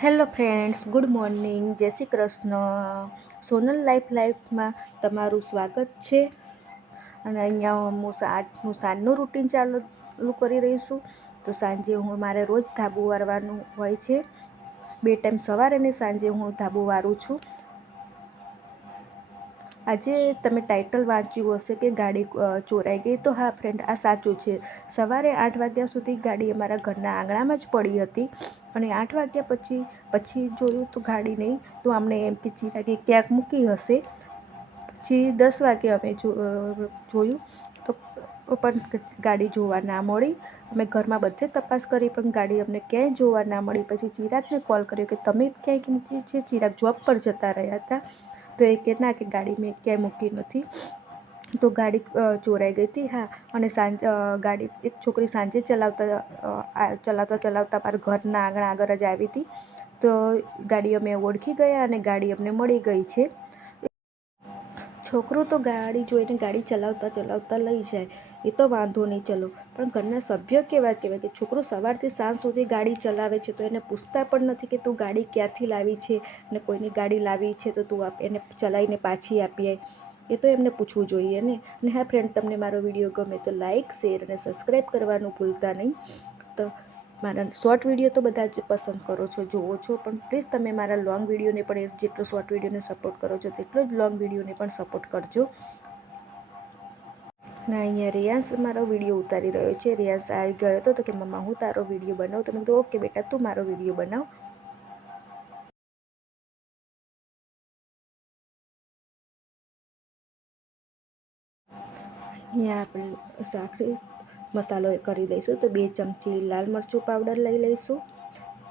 Hello friends, good morning, જય શ્રી કૃષ્ણ. સોનલ લાઈફમાં તમારું સ્વાગત છે. અને અહીંયા હું સાંજનું રૂટીન ચાલુ કરી રહી છું. તો સાંજે મારે રોજ ધાબુ વારવાનું હોય છે. 2 ટાઈમ સવારે અને સાંજે હું ધાબુ વારું છું. આજે તમે ટાઇટલ વાંચ્યું હશે કે ગાડી ચોરાઈ ગઈ. તો હા ફ્રેન્ડ, આ સાચું છે. સવારે 8 વાગ્યા સુધી ગાડી અમારા ઘરના આંગણામાં જ પડી હતી. અને 8 વાગ્યા પછી જોયું તો ગાડી નહીં. તો અમને એમ કે ચિરાગે ક્યાંક મૂકી હશે. પછી 10 વાગે અમે જોયું તો પણ ગાડી જોવા ના મળી. અમે ઘરમાં બધે તપાસ કરી પણ ગાડી અમને ક્યાંય જોવા ના મળી. પછી ચિરાગને કોલ કર્યો કે તમે ક્યાંક મૂકી છે. ચિરાગ જોબ પર જતા રહ્યા હતા. તો એ કે ના, કે ગાડી મેં ક્યાંય મૂકી નથી. તો ગાડી ચોરાઈ ગઈ હતી. હા, અને ગાડી એક છોકરી સાંજે ચલાવતા મારા ઘરના આંગણા આગળ જ આવી હતી. તો ગાડી અમે ઓળખી ગયા અને ગાડી અમને મળી ગઈ છે. છોકરો તો ગાડી જોઈને ગાડી ચલાવતા લઈ જાય, એ તો વાંધો નહીં, ચલો. પણ ઘરના સભ્ય કેવા કહેવાય કે છોકરો સવારથી સાંજ સુધી ગાડી ચલાવે છે, તો એને પૂછતા પણ નથી કે તું ગાડી ક્યાંથી લાવી છે અને કોઈની ગાડી લાવી છે તો તું એને ચલાવીને પાછી આપી આય. એ તો એમને પૂછવું જોઈએ ને. અને હા ફ્રેન્ડ, તમને મારો વિડીયો ગમે તો લાઇક, શેર અને સબસ્ક્રાઈબ કરવાનું ભૂલતા નહીં. તો મારા શોર્ટ વિડીયો તો બધા જ પસંદ કરો છો, જુઓ છો, પણ પ્લીઝ તમે મારા લોંગ વિડીયોને પણ જેટલો શોર્ટ વિડીયોને સપોર્ટ કરો છો તેટલો જ લોંગ વિડીયોને પણ સપોર્ટ કરજો. અને અહીંયા રિયાંશ મારો વિડીયો ઉતારી રહ્યો છે. રિયાંશ આવી ગયો હતો તો કે મમ્મા હું તારો વિડીયો બનાવું. તો મેં કીધું ઓકે બેટા, તું મારો વિડીયો બનાવ. અહીંયા આપણે સાખરી મસાલો કરી દઈશું. તો 2 ચમચી લાલ મરચું પાવડર લઈ લઈશું.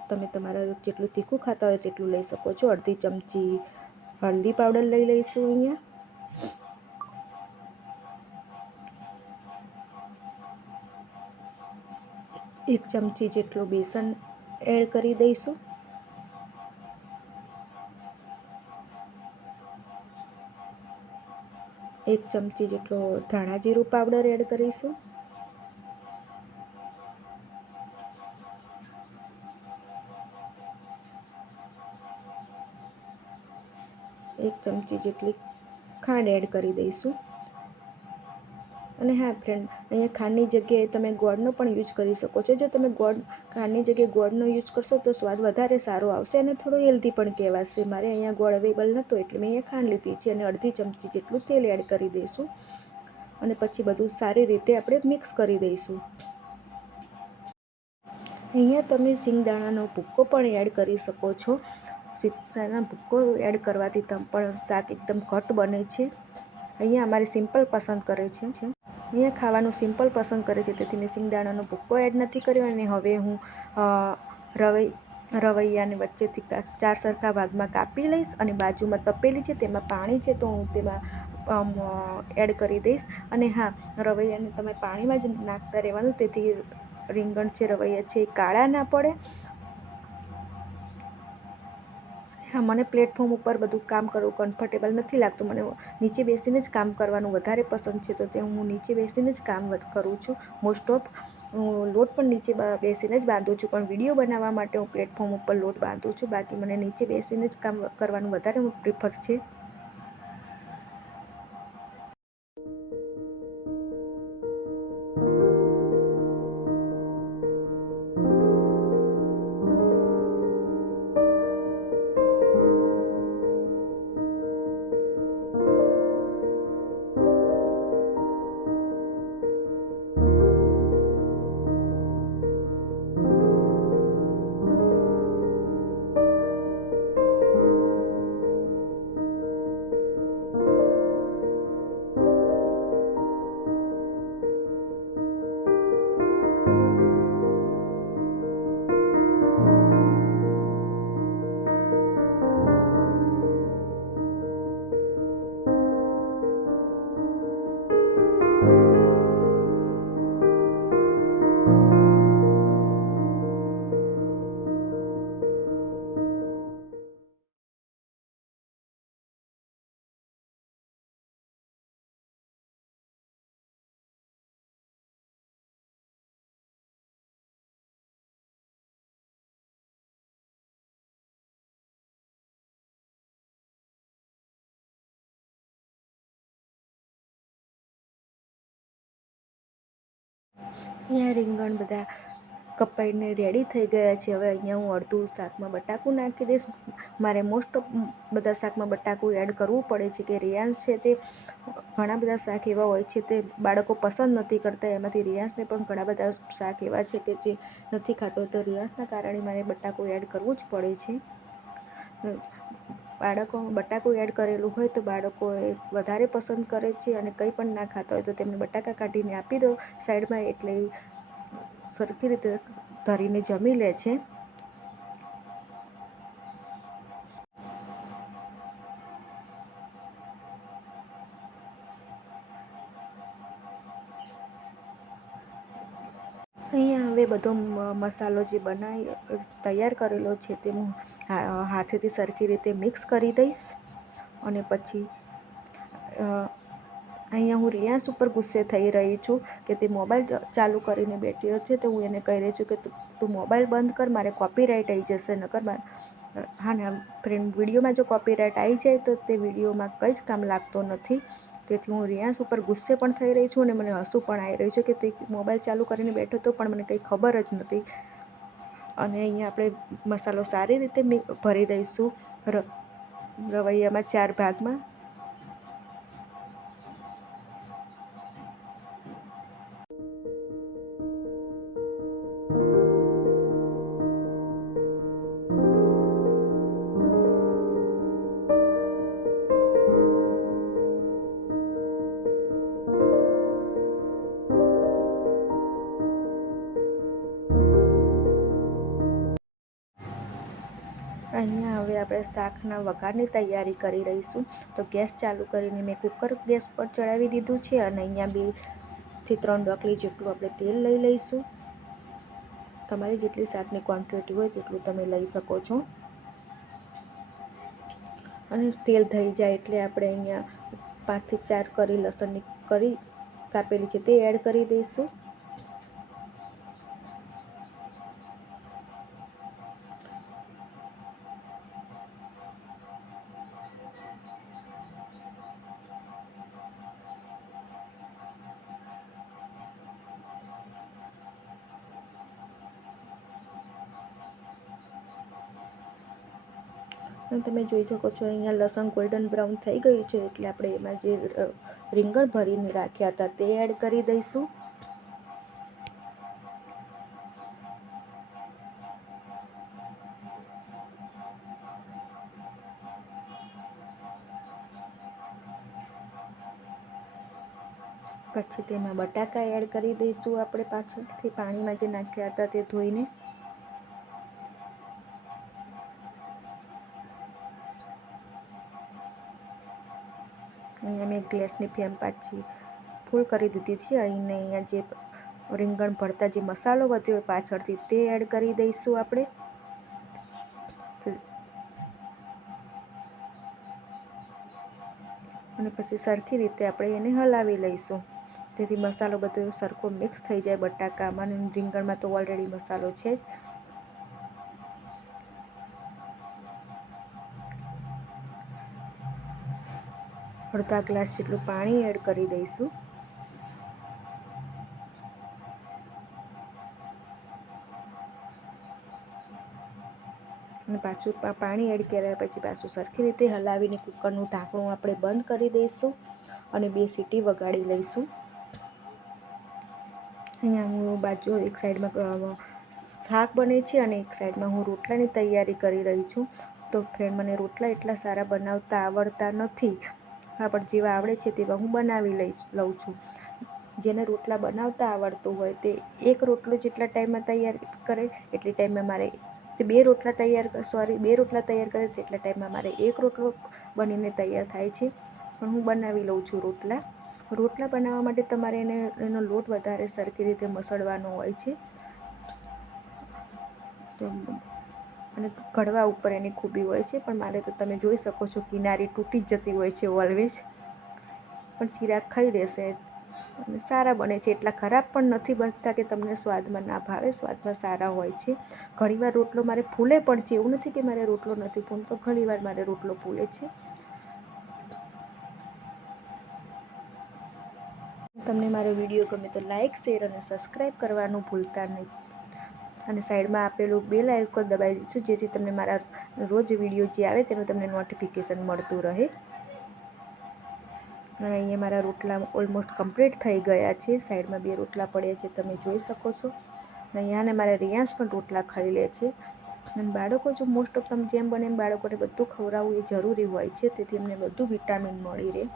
તમે તમારા જેટલું તીખું ખાતા હોય તેટલું લઈ શકો છો. અડધી ચમચી હળદી પાવડર લઈ લઈશું. અહીંયા 1 ચમચી જેટલું બેસન એડ કરી દઈશું. 1 ચમચી જેટલો ધાણા જીરું પાવડર એડ કરીશું. 1 ચમચી જેટલી ખાંડ એડ કરી દઈશું. અને હા ફ્રેન્ડ, અહીંયા ખાંડની જગ્યાએ તમે ગોળનો પણ યુઝ કરી શકો છો. જો તમે ખાંડની જગ્યાએ ગોળનો યુઝ કરશો તો સ્વાદ વધારે સારો આવશે અને થોડો હેલ્ધી પણ કહેવાશે. મારે અહીંયા ગોળ અવેલેબલ નહોતો એટલે મેં અહીંયા ખાંડ લીધી છે. અને અડધી ચમચી જેટલું તેલ એડ કરી દઈશું. અને પછી બધું સારી રીતે આપણે મિક્સ કરી દઈશું. અહીંયા તમે સિંગદાણાનો ભૂક્કો પણ એડ કરી શકો છો. સિંગદાણાનો ભૂક્કો એડ કરવાથી પણ શાક એકદમ ઘટ બને છે. અહીંયા અમારે સિમ્પલ પસંદ કરે છે. અહીંયા ખાવાનું સિમ્પલ પસંદ કરે છે, તેથી મેં સિંગદાણાનો ભૂક્કો એડ નથી કર્યો. અને હવે હું રવૈયાને વચ્ચેથી 4 સરખા ભાગમાં કાપી લઈશ. અને બાજુમાં તપેલી છે, તેમાં પાણી છે, તો હું તેમાં એડ કરી દઈશ. અને હા, રવૈયાને તમે પાણીમાં જ નાખતા રહેવાનું, તેથી રીંગણ છે, રવૈયા છે, એ કાળા ના પડે. હા, મને પ્લેટફોર્મ ઉપર બધું કામ કરવું કમ્ફર્ટેબલ નથી લાગતું. મને નીચે બેસીને જ કામ કરવાનું વધારે પસંદ છે, તો હું નીચે બેસીને જ કામ કરું છું. મોસ્ટ ઓફ હું લોટ પણ નીચે બેસીને જ બાંધું છું, પણ વિડીયો બનાવવા માટે હું પ્લેટફોર્મ ઉપર લોટ બાંધું છું. બાકી મને નીચે બેસીને જ કામ કરવાનું વધારે પ્રિફર છે. અહીંયા રીંગણ બધા કપાઈને રેડી થઈ ગયા છે. હવે અહીંયા હું અડધું શાકમાં બટાકું નાખી દઈશ. મારે મોસ્ટ ઓફ બધા શાકમાં બટાકું એડ કરવું પડે છે કે રિયાન્સ છે તે ઘણા બધા શાક એવા હોય છે તે બાળકો પસંદ નથી કરતા. એમાંથી રિયાન્સને પણ ઘણા બધા શાક એવા છે કે જે નથી ખાતો, તો રિયાન્સના કારણે મારે બટાકું એડ કરવું જ પડે છે. બાળકો બટાકું એડ કરેલું હોય તો બાળકો એ વધારે પસંદ કરે છે, અને કંઈ પણ ના ખાતા હોય તો તેમને બટાકા કાઢીને આપી દો સાઈડમાં, એટલે સરખી રીતે ધરીને જમી લે છે. અહીંયા હવે બધો મસાલો જે તૈયાર કરેલો છે તે હું હાથેથી સરખી રીતે મિક્સ કરી દઈશ. અને પછી અહીંયા હું રિયાન્સ ઉપર ગુસ્સે થઈ રહી છું કે તે મોબાઈલ ચાલુ કરીને બેઠ્યો છે, તો હું એને કહી રહી છું કે તું મોબાઈલ બંધ કર, મારે કોપીરાઇટ આવી જશે. નકર હા ને ફ્રેન્ડ, વિડીયોમાં જો કોપીરાઇટ આવી જાય તો તે વિડીયોમાં કંઈ જ કામ લાગતો નથી. તેથી હું રિયાન્સ ઉપર ગુસ્સે પણ થઈ રહી છું, અને મને હસવું પણ આવી રહ્યું છે કે તે મોબાઈલ ચાલુ કરીને બેઠો હતો પણ મને કંઈ ખબર જ નથી. અને અહીંયા આપણે મસાલો સારી રીતે ભરી દઈશું રવૈયામાં 4 ભાગમાં. અહીંયા હવે આપણે શાકના વઘારની તૈયારી કરી રહીશું. તો ગેસ ચાલુ કરીને મેં કુકર ગેસ પર ચડાવી દીધું છે, અને અહીંયા 2 થી 3 ડોકલી જેટલું આપણે તેલ લઈ લઈશું. તમારી જેટલી શાકની ક્વોન્ટિટી હોય તેટલું તમે લઈ શકો છો. અને તેલ થઈ જાય એટલે આપણે અહીંયા 5 થી 4 કરી લસણની કરી કાપેલી છે તે એડ કરી દઈશું. અને તમે જોઈ શકો છો અહીંયા લસણ ગોલ્ડન બ્રાઉન થઈ ગયું છે, એટલે આપણે એમાં જે રીંગણ ભરીને રાખ્યા હતા તે એડ કરી દઈશું. પછી તેમાં બટાકા એડ કરી દઈશું આપણે પાછળથી પાણીમાં જે નાખ્યા હતા તે ધોઈને. અહીંયા મેં ગેસની ફ્લેમ પાછી ફૂલ કરી દીધી છે. અહીંયા જે રીંગણ ભરતા જે મસાલો વધ્યો પાછળથી તે એડ કરી દઈશું આપણે. અને પછી સરખી રીતે આપણે એને હલાવી લઈશું, તેથી મસાલો બધો સરખો મિક્સ થઈ જાય. બટાકામાં અને રીંગણમાં તો ઓલરેડી મસાલો છે જ. અડધા ગ્લાસ જેટલું પાણી એડ કરી દઈશું. અને પાછું પાણી એડ કર્યા પછી પાછું સરખી રીતે હલાવીને કુકરનું ઢાંકણું આપણે બંધ કરી દઈશું અને 2 સીટી વગાડી લઈશું. અહીંયા હું બાજુ એક સાઈડમાં શાક બને છે અને એક સાઈડમાં હું રોટલાની તૈયારી કરી રહી છું. તો ફ્રેન્ડ, મને રોટલા એટલા સારા બનાવતા આવડતા નથી, પણ જેવા આવડે છે તેવા હું બનાવી લઉં છું. જેને રોટલા બનાવતા આવડતું હોય તે એક રોટલો જેટલા ટાઈમમાં તૈયાર કરે એટલી ટાઈમમાં મારે તે 2 રોટલા તૈયાર કરે તેટલા ટાઈમમાં મારે 1 રોટલો બનીને તૈયાર થાય છે. પણ હું બનાવી લઉં છું રોટલા બનાવવા માટે તમારે એનો લોટ વધારે સરખી રીતે મસળવાનો હોય છે. અને કડવા ઉપર એની ખૂબી હોય છે, પણ મારે તો તમે જોઈ શકો છો કિનારી તૂટી જ જતી હોય છે ઓલવેઝ. પણ ચિરાગ ખાઈ લેશે અને સારા બને છે. એટલા ખરાબ પણ નથી બનતા કે તમને સ્વાદમાં ના ભાવે, સ્વાદમાં સારા હોય છે. ઘણીવાર રોટલો મારે ફૂલે પણ છે, એવું નથી કે મારે રોટલો નથી ફૂલતો, ઘણીવાર મારે રોટલો ફૂલે છે. તમને મારો વિડીયો ગમે તો લાઇક, શેર અને સબસ્ક્રાઈબ કરવાનું ભૂલતા નહીં. અને સાઈડમાં આપેલું બેલ આઇકોન દબાવી દીધું, જેથી તમને મારા રોજ વિડીયો જે આવે તેનું તમને નોટિફિકેશન મળતું રહે. અને અહીંયા મારા રોટલા ઓલમોસ્ટ કમ્પ્લીટ થઈ ગયા છે. સાઈડમાં 2 રોટલા પડ્યા છે, તમે જોઈ શકો છો. અને અહીંયા મારા રિયાંશ પણ રોટલા ખાઈ લે છે. અને બાળકો જો મોસ્ટ ઓફ તમે જેમ બને એમ બાળકોને બધું ખવડાવવું એ જરૂરી હોય છે, તેથી એમને બધું વિટામિન મળી રહે.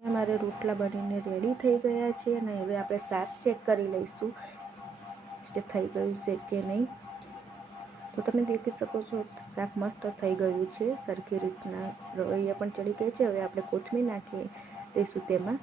મારે રોટલા બનીને રેડી થઈ ગયા છે. અને હવે આપણે શાક ચેક કરી લઈશું કે થઈ ગયું છે કે નહીં. તો તમે દેખી શકો છો, શાક મસ્ત થઈ ગયું છે. સરખી રીતના રવૈયા પણ ચડી ગઈ છે. હવે આપણે કોથમીર નાખી દઈશું તેમાં.